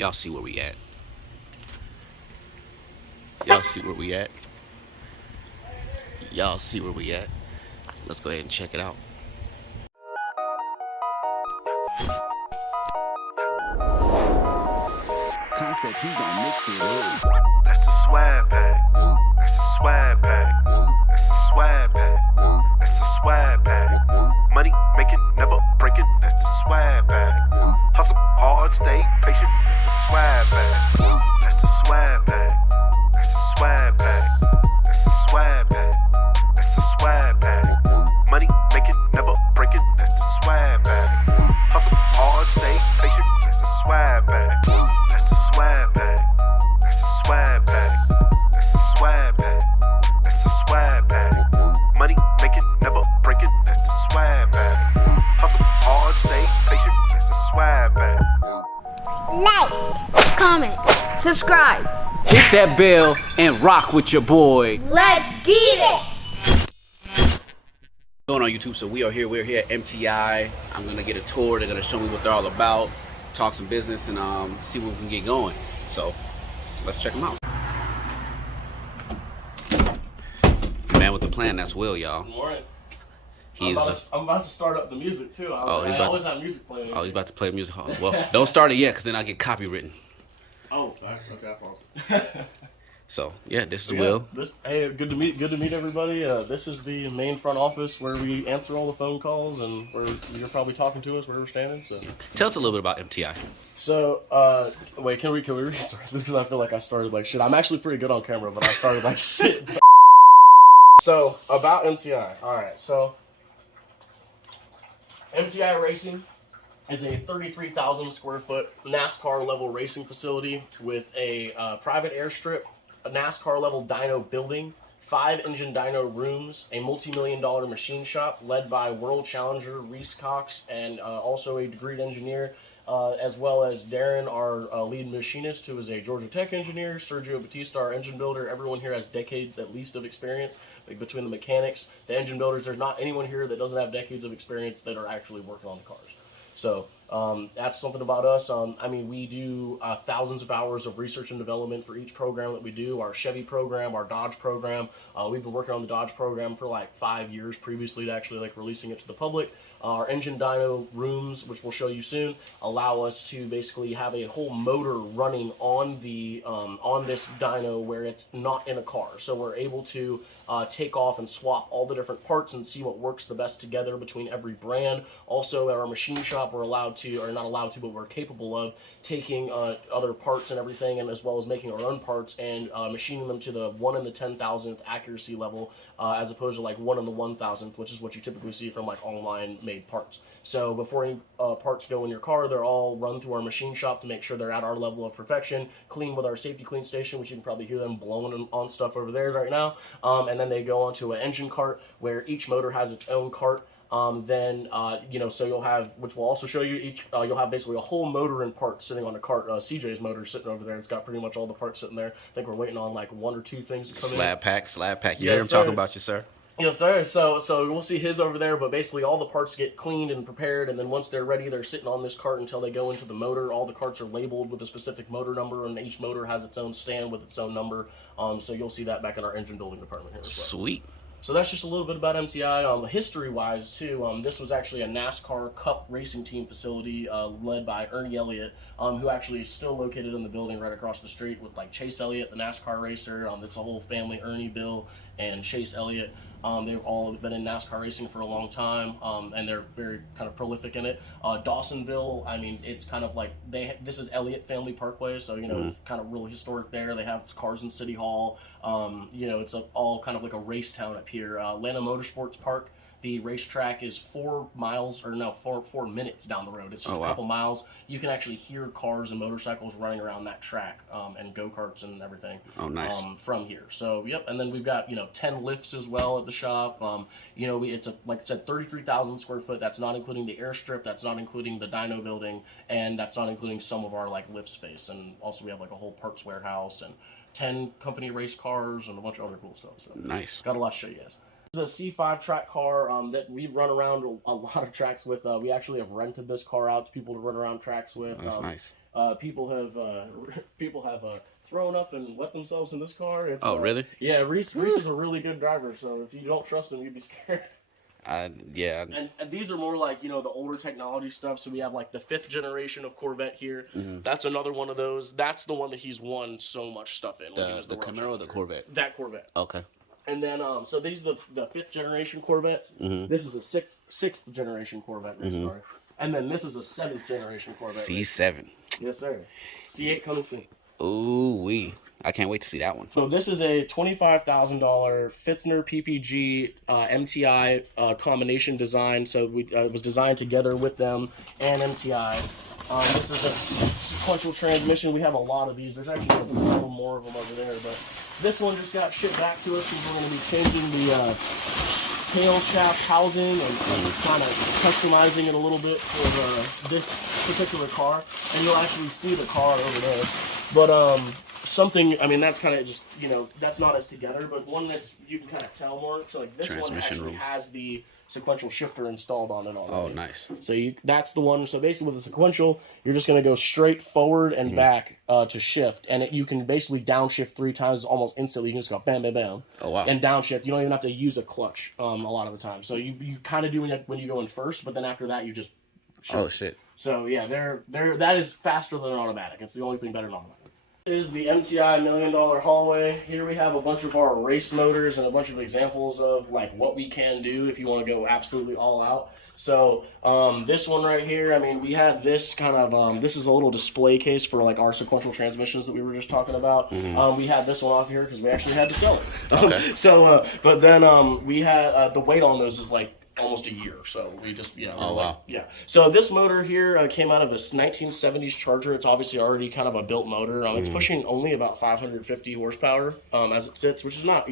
Y'all see where we at. Y'all see where we at. Y'all see where we at. Let's go ahead and check it out. Concept, he's gonna mix it. That's a swag pack. That's a swag pack. That's a swag pack. That's a swag pack. Money making, never breaking. That's a swag pack. Hustle hard, stay patient. That's a swag pack. That's a swag pack. That's a swag pack. That's a swag pack. That's a swag pack. Money making, never breaking. That's a swag pack. Hustle hard, stay patient. That's a swag pack. That's a swag pack. That's a swag pack. That's a swag pack. That's a swag pack. Money making, never breaking. That's a swag pack. Hustle hard, stay patient. That's a swag pack. Like, comment, subscribe. Hit that bell and rock with your boy. Let's get it. Going on YouTube, so we're here at MTI. I'm gonna get a tour. They're gonna show me what they're all about, talk some business, and see what we can get going. So let's check them out. Man with the plan, that's Will, y'all. Good morning. He's I'm about to start up the music too. I always have music playing. Oh, he's about to play music. Well, don't start it yet, because then I get copywritten. Oh, facts. Okay, So yeah, this is Will. Hey, good to meet everybody. This is the main front office where we answer all the phone calls and where you're probably talking to us where we're standing. So Tell us a little bit about MTI. So wait, can we restart this because I feel like I started like shit. I'm actually pretty good on camera, but I started like shit. So about MTI. All right, so MTI Racing is a 33,000 square foot NASCAR level racing facility with a private airstrip, a NASCAR level dyno building, 5 engine dyno rooms, a multi-million-dollar machine shop led by world challenger Reese Cox and also a degreed engineer, as well as Darren, our lead machinist, who is a Georgia Tech engineer, Sergio Batista, our engine builder. Everyone here has decades at least of experience, like between the mechanics, the engine builders. There's not anyone here that doesn't have decades of experience that are actually working on the cars. So that's something about us. I mean, we do thousands of hours of research and development for each program that we do. Our Chevy program, our Dodge program. We've been working on the Dodge program for like 5 years previously to actually like releasing it to the public. Our engine dyno rooms, which we'll show you soon, allow us to basically have a whole motor running on the on this dyno where it's not in a car. So we're able to take off and swap all the different parts and see what works the best together between every brand. Also, at our machine shop, we're allowed to, or not allowed to, but we're capable of taking other parts and everything, and as well as making our own parts and machining them to the 1 in the 10,000th accuracy level, as opposed to like 1 in the 1,000th, which is what you typically see from like online made parts. So before any parts go in your car, they're all run through our machine shop to make sure they're at our level of perfection, clean with our safety clean station, which you can probably hear them blowing on stuff over there right now, and then they go onto an engine cart where each motor has its own cart. So you'll have, which we'll also show you, you'll have basically a whole motor and parts sitting on a cart. CJ's motor sitting over there. It's got pretty much all the parts sitting there. I think we're waiting on like 1 or 2 things to come in. Slab pack. You hear him talking about you, sir? Yes, sir. So we'll see his over there, but basically all the parts get cleaned and prepared, and then once they're ready, they're sitting on this cart until they go into the motor. All the carts are labeled with a specific motor number, and each motor has its own stand with its own number. So you'll see that back in our engine building department here as well. Sweet. So that's just a little bit about MTI. History-wise, too, this was actually a NASCAR Cup racing team facility led by Ernie Elliott, who actually is still located in the building right across the street with like Chase Elliott, the NASCAR racer. It's a whole family, Ernie, Bill, and Chase Elliott. They've all been in NASCAR racing for a long time, and they're very kind of prolific in it. Dawsonville, I mean, it's kind of like, this is Elliott Family Parkway, so, it's kind of really historic there. They have cars in City Hall. It's all kind of like a race town up here. Atlanta Motorsports Park, the racetrack is 4 minutes down the road. It's just a couple miles. You can actually hear cars and motorcycles running around that track, and go-karts and everything. Oh, nice. From here. So, yep. And then we've got, 10 lifts as well at the shop. It's like I said, 33,000 square foot. That's not including the airstrip. That's not including the dyno building. And that's not including some of our, like, lift space. And also we have, like, a whole parts warehouse and 10 company race cars and a bunch of other cool stuff. So nice. Got a lot to show you guys. This is a C5 track car that we run around a lot of tracks with. We actually have rented this car out to people to run around tracks with. That's nice. People have thrown up and wet themselves in this car. It's, really? Yeah, Reese is a really good driver, so if you don't trust him, you'd be scared. Yeah. And these are more like, the older technology stuff. So we have like the 5th generation of Corvette here. That's another one of those. That's the one that he's won so much stuff in. The Camaro or the Corvette? That Corvette. Okay. And then, so these are the 5th generation Corvettes. This is a 6th generation Corvette race car. And then this is a 7th generation Corvette. C7. Yes, sir. C8 coming soon. Ooh wee! I can't wait to see that one. So this is a $25,000 Fitzner PPG MTI combination design. So it was designed together with them and MTI. This is a sequential transmission. We have a lot of these. There's actually a couple more of them over there, but this one just got shipped back to us because we're going to be changing the tail shaft housing and kind of customizing it a little bit for this particular car. And you'll actually see the car over there. But something, I mean, that's kind of just, that's not as together, but one that you can kind of tell more. So like this one actually has the sequential shifter installed on it already. Oh, nice. So that's the one. So basically with the sequential, you're just going to go straight forward and back to shift. And you can basically downshift 3 times almost instantly. You can just go bam, bam, bam. Oh, wow. And downshift. You don't even have to use a clutch a lot of the time. So you kind of do when you go in first, but then after that you just shift. Oh, shit. So yeah, that is faster than an automatic. It's the only thing better than automatic. This is the MTI $1 Million Hallway. Here we have a bunch of our race motors and a bunch of examples of like what we can do if you want to go absolutely all out. So this one right here, I mean, we had this kind of, this is a little display case for like our sequential transmissions that we were just talking about. We had this one off here because we actually had to sell it. Okay. So, but then we had, the weight on those is like almost a year, so we just oh wow, yeah. So this motor here came out of a 1970s Charger. It's obviously already kind of a built motor. It's pushing only about 550 horsepower as it sits, which is not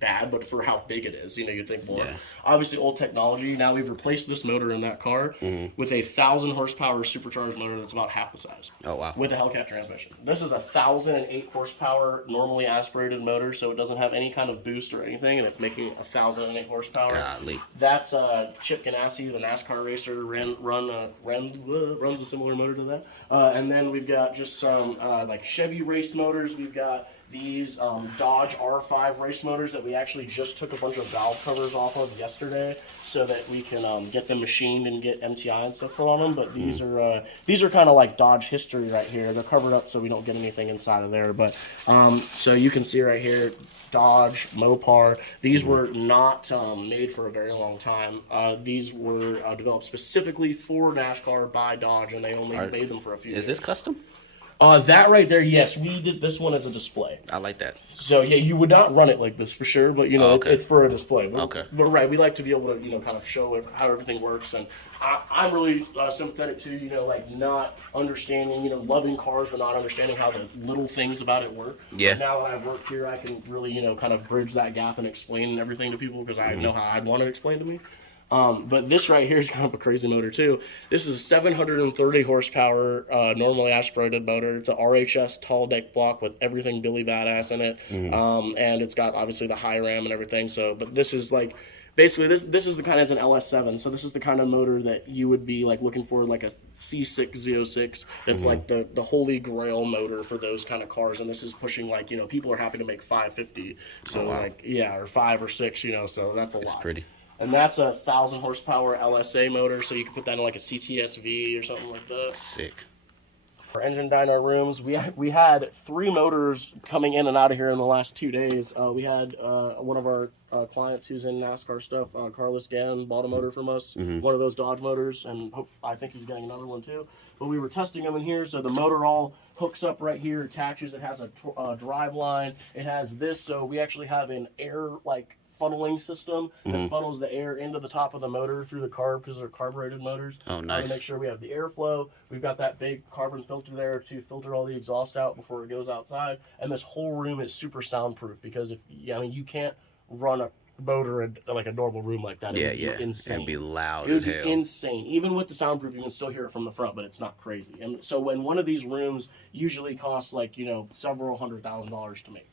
bad, but for how big it is, you'd think more. Yeah. Obviously old technology. Now we've replaced this motor in that car with a 1,000 horsepower supercharged motor that's about half the size. Oh wow. With a Hellcat transmission. This is a 1,008 horsepower normally aspirated motor, so it doesn't have any kind of boost or anything, and it's making 1,008 horsepower. Golly. That's Chip Ganassi, the NASCAR racer, runs a similar motor to that. And then we've got just some like Chevy race motors. We've got these Dodge R5 race motors that we actually just took a bunch of valve covers off of yesterday, so that we can get them machined and get MTI and stuff put on them. But these are kind of like Dodge history right here. They're covered up so we don't get anything inside of there. But so you can see right here, Dodge, Mopar. These were not made for a very long time. These were developed specifically for NASCAR by Dodge, and they only made them for a few years. Is this custom? That right there, yes. We did this one as a display. I like that. So, yeah, you would not run it like this for sure, but, it's for a display. But right, we like to be able to, kind of show how everything works. And I'm really sympathetic to, like, not understanding, loving cars, but not understanding how the little things about it work. Yeah. But now that I've worked here, I can really, kind of bridge that gap and explain everything to people because I know how I'd want it explained to me. But this right here is kind of a crazy motor too. This is a 730 horsepower normally aspirated motor. It's an RHS tall deck block with everything Billy Badass in it, and it's got obviously the high ram and everything. So, but this is like basically this is the kind of, it's an LS7. So this is the kind of motor that you would be like looking for, like a C6 Z06. It's like the holy grail motor for those kind of cars. And this is pushing like people are happy to make 550. So like or 5 or 6. So that's a lot. It's pretty. And that's a 1,000 horsepower LSA motor, so you can put that in like a CTSV or something like that. Sick. Our engine dyno rooms, we had 3 motors coming in and out of here in the last 2 days. We had one of our clients who's in NASCAR stuff, Carlos Gann, bought a motor from us, one of those Dodge motors, and I think he's getting another one too. But we were testing them in here, so the motor all hooks up right here, attaches. It has a drive line. It has this, so we actually have an air funneling system that funnels the air into the top of the motor through the carb because they're carbureted motors. Oh, nice. To make sure we have the airflow. We've got that big carbon filter there to filter all the exhaust out before it goes outside. And this whole room is super soundproof because you can't run a motor in like a normal room like that. It'd be insane. It'd be loud as hell. It would be insane. Even with the soundproof, you can still hear it from the front, but it's not crazy. And so when one of these rooms usually costs like, several $100,000 to make.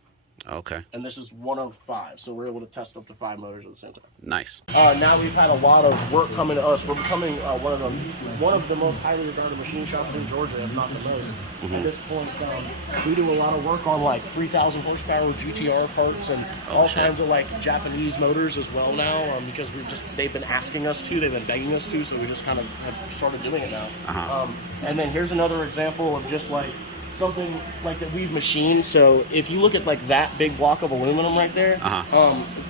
Okay. And this is one of 5, so we're able to test up to 5 motors at the same time. Nice. Now we've had a lot of work coming to us. We're becoming one of the most highly regarded machine shops in Georgia, if not the most. At this point, we do a lot of work on like 3,000 horsepower GTR parts and all kinds of like Japanese motors as well now, because they've been asking us to, they've been begging us to, so we just kind of have started doing it now. And then here's another example of just like something like that we've machined. So if you look at like that big block of aluminum right there,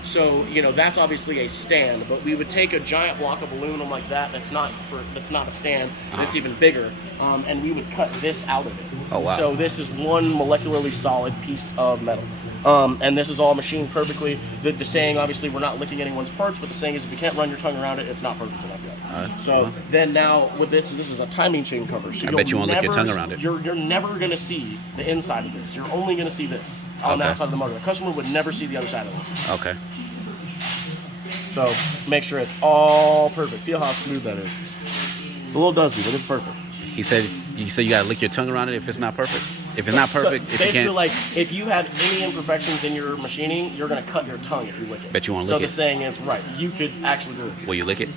so you know that's obviously a stand, but we would take a giant block of aluminum like that that's not a stand, it's even bigger, and we would cut this out of it. Oh wow. So this is one molecularly solid piece of metal. And this is all machined perfectly. The saying, obviously, we're not licking anyone's parts, but the saying is if you can't run your tongue around it, it's not perfect enough yet. Then now with this is a timing chain cover. So I bet you won't lick your tongue around it. You're never going to see the inside of this. You're only going to see this on that side of the motor. The customer would never see the other side of this. Okay. So make sure it's all perfect. Feel how smooth that is. It's a little dusty, but it's perfect. You said you gotta lick your tongue around it if it's not perfect. If it's not perfect, if you basically, can't. like if you have any imperfections in your machining, you're gonna cut your tongue if you lick it. Bet you won't lick it. So the it. saying is right. You could actually do it. Will you lick it?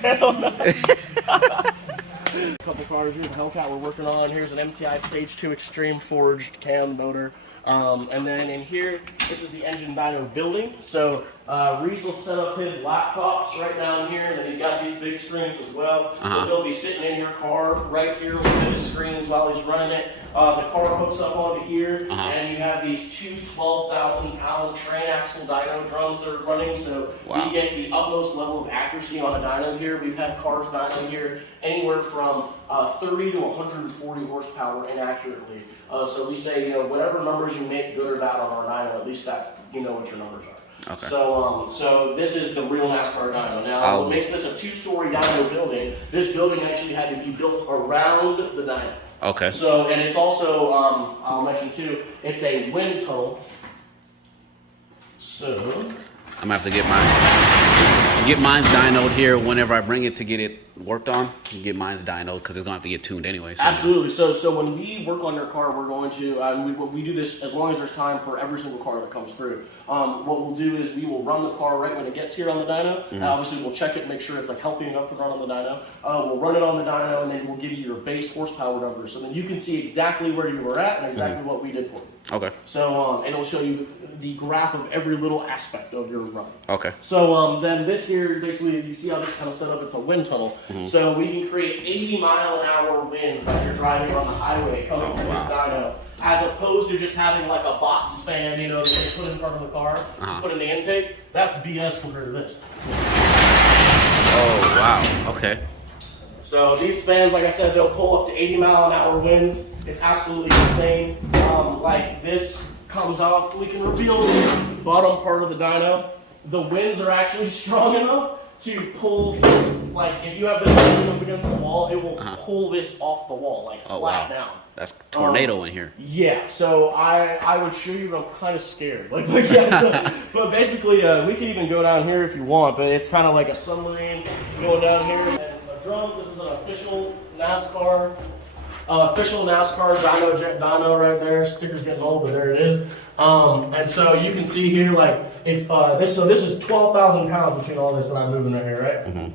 Hell no. A couple cars. Here's a Hellcat we're working on. Here's an MTI Stage 2 Extreme forged cam motor. And then in here, this is the engine dyno building. So Reese will set up his laptops right down here, and then he's got these big screens as well. So he'll be sitting in your car right here looking at his screens while he's running it. The car hooks up onto here, and you have these two 12,000-pound train axle dyno drums that are running. So we get the utmost level of accuracy on a dyno here. We've had cars dyno here anywhere from 30 to 140 horsepower inaccurately. So we say, you know, whatever numbers you make, good or bad on our dyno, at least that you know what your numbers are. Okay. So this is the real NASCAR dyno. Now, what makes this a 2-story dyno building? This building actually had to be built around the dyno. Okay. So, and it's also, I'll mention too, it's a wind tunnel. So I'm gonna have to get mine's dynoed here whenever I bring it to get it worked on. Get mine's dynoed because it's gonna have to get tuned anyway. So. Absolutely. So when we work on your car, we're going to we do this as long as there's time for every single car that comes through. What we'll do is we will run the car right when it gets here on the dyno. Obviously, we'll check it, make sure it's like healthy enough to run on the dyno. We'll run it on the dyno, and then we'll give you your base horsepower number, so then you can see exactly where you were at and exactly what we did for you. Okay. So and it'll show you the graph of every little aspect of your run. Okay. So then this here, basically, you see how this kind of set up? It's a wind tunnel. So we can create 80-mile-an-hour winds like you're driving on the highway coming from this dyno, as opposed to just having like a box fan, you know, that they put in front of the car to put in the intake. That's BS compared to this. Oh wow. Okay. So these fans, like I said, they'll pull up to 80-mile-an-hour winds. It's absolutely insane. Like this comes off, we can reveal the bottom part of the dyno. The winds are actually strong enough to pull this, like if you have this up against the wall, it will pull this off the wall, like flat down. That's tornado in here. Yeah, so I would show you, but I'm kind of scared. But basically, we can even go down here if you want, but it's kind of like a submarine going down here. And the drums, this is an official NASCAR dyno right there. Sticker's getting old, but there it is. And so you can see here, like, if this is 12,000 pounds between all this that I'm moving right here, right?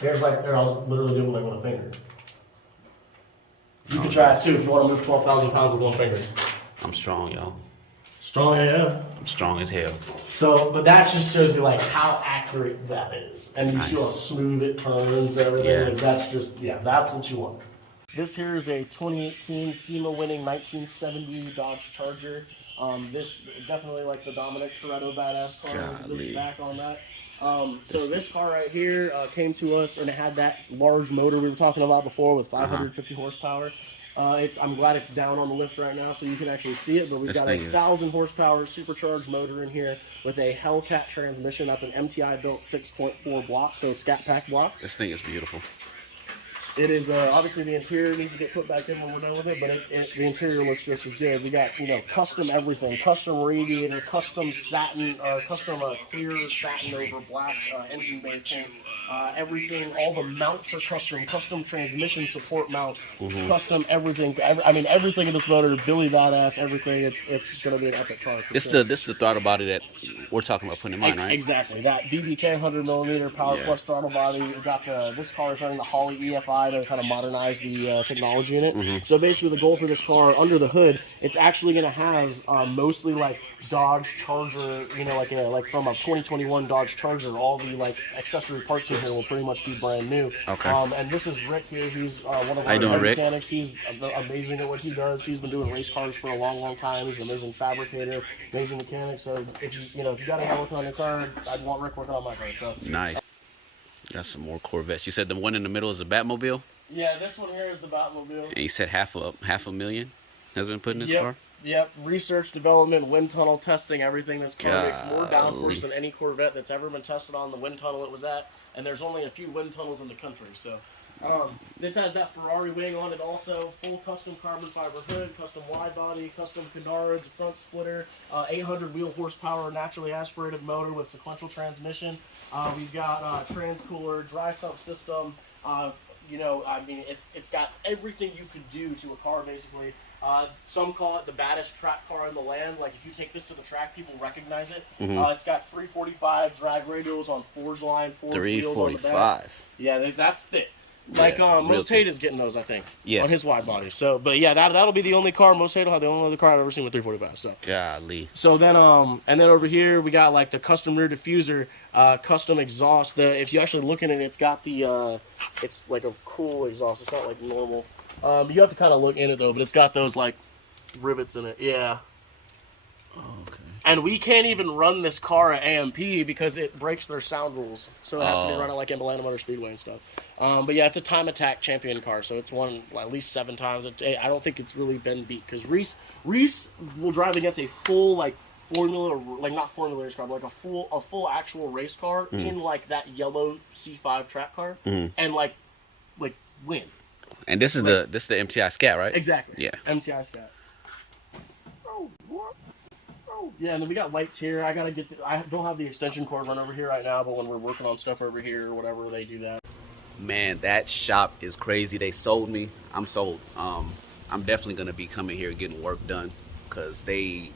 There's like, there, I'll literally do it with a finger. You can try it too if you want to move 12,000 pounds with one finger. I'm strong, y'all. Strong AF. I'm strong as hell. So, but that just shows you like how accurate that is, and you see how smooth it turns and everything. Yeah. Like, that's just, that's what you want. This here is a 2018 SEMA winning 1970 Dodge Charger. This definitely like the Dominic Toretto badass car. Look back on that. So this car right here came to us and it had that large motor we were talking about before with 550 horsepower. I'm glad it's down on the lift right now so you can actually see it, but we've got a 1,000 horsepower supercharged motor in here with a Hellcat transmission. That's an MTI built 6.4 block, so Scat Pack block. This thing is beautiful. It is obviously the interior needs to get put back in when we're done with it, but the interior looks just as good. We got custom everything, custom radiator, custom satin, custom clear satin over black engine bay paint. Everything, all the mounts are custom transmission support mounts, custom everything. I mean everything in this motor, Billy Badass, everything. It's gonna be an epic car. This is the thought about it that we're talking about putting in mind, right? Exactly. That BBK 100mm Power Plus throttle body. We got this car is running the Holley EFI to kind of modernize the technology in it. So basically, the goal for this car under the hood, it's actually going to have mostly like Dodge Charger, like from a 2021 Dodge Charger. All the like accessory parts in here will pretty much be brand new. Okay. And this is Rick here. He's one of our mechanics. He's amazing at what he does. He's been doing race cars for a long time. He's an amazing fabricator, amazing mechanic. So if you got a guy working on your car, I'd want Rick working on my car. So nice. Got some more Corvettes. You said the one in the middle is a Batmobile? Yeah, this one here is the Batmobile. And you said half a million has been put in this car? Yep. Research, development, wind tunnel testing, everything. This car makes more downforce than any Corvette that's ever been tested on the wind tunnel it was at. And there's only a few wind tunnels in the country. So this has that Ferrari wing on it also. Full custom carbon fiber hood, custom wide body, custom canards, front splitter, 800 wheel horsepower, naturally aspirated motor with sequential transmission. We've got trans cooler, dry sump system. I mean, it's got everything you could do to a car, basically. Some call it the baddest track car in the land. Like, if you take this to the track, people recognize it. It's got 345 drag radials on forged line, forged wheels on the back. 345? Yeah, that's thick. Like, Most Tate is getting those, I think, on his wide body. So, but yeah, that'll be the only car. Most Tate will have the only other car I've ever seen with 345. So, golly. So then, and then over here we got like the custom rear diffuser, custom exhaust. If you actually look at it, it's got the, it's like a cool exhaust. It's not like normal. You have to kind of look in it though, but it's got those like rivets in it. Yeah. Oh, okay. And we can't even run this car at AMP because it breaks their sound rules. So it has to be run at like Atlanta Motor Speedway and stuff. But yeah, it's a time attack champion car, so it's won at least 7 times. I don't think it's really been beat because Reese will drive against a full like formula, like not formula race car, but like a full actual race car in like that yellow C5 track car, and like win. And this is the MTI Scat, right? Exactly. Yeah. MTI Scat. Yeah, and then we got lights here. I don't have the extension cord run over here right now, but when we're working on stuff over here or whatever, they do that. Man, that shop is crazy. They sold me. I'm sold. I'm definitely gonna be coming here getting work done because they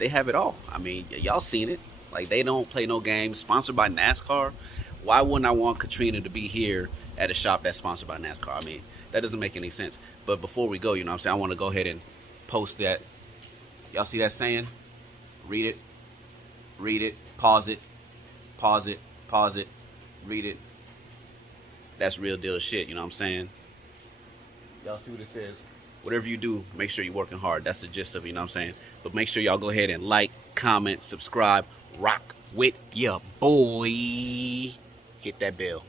have it all. I mean, y'all seen it. Like, they don't play no games. Sponsored by NASCAR. Why wouldn't I want Katrina to be here at a shop that's sponsored by NASCAR? I mean, that doesn't make any sense. But before we go, you know what I'm saying, I want to go ahead and post that. Y'all see that saying? Read it, pause it, read it. That's real deal shit, you know what I'm saying? Y'all see what it says? Whatever you do, make sure you're working hard. That's the gist of it, you know what I'm saying? But make sure y'all go ahead and like, comment, subscribe, rock with your boy. Hit that bell.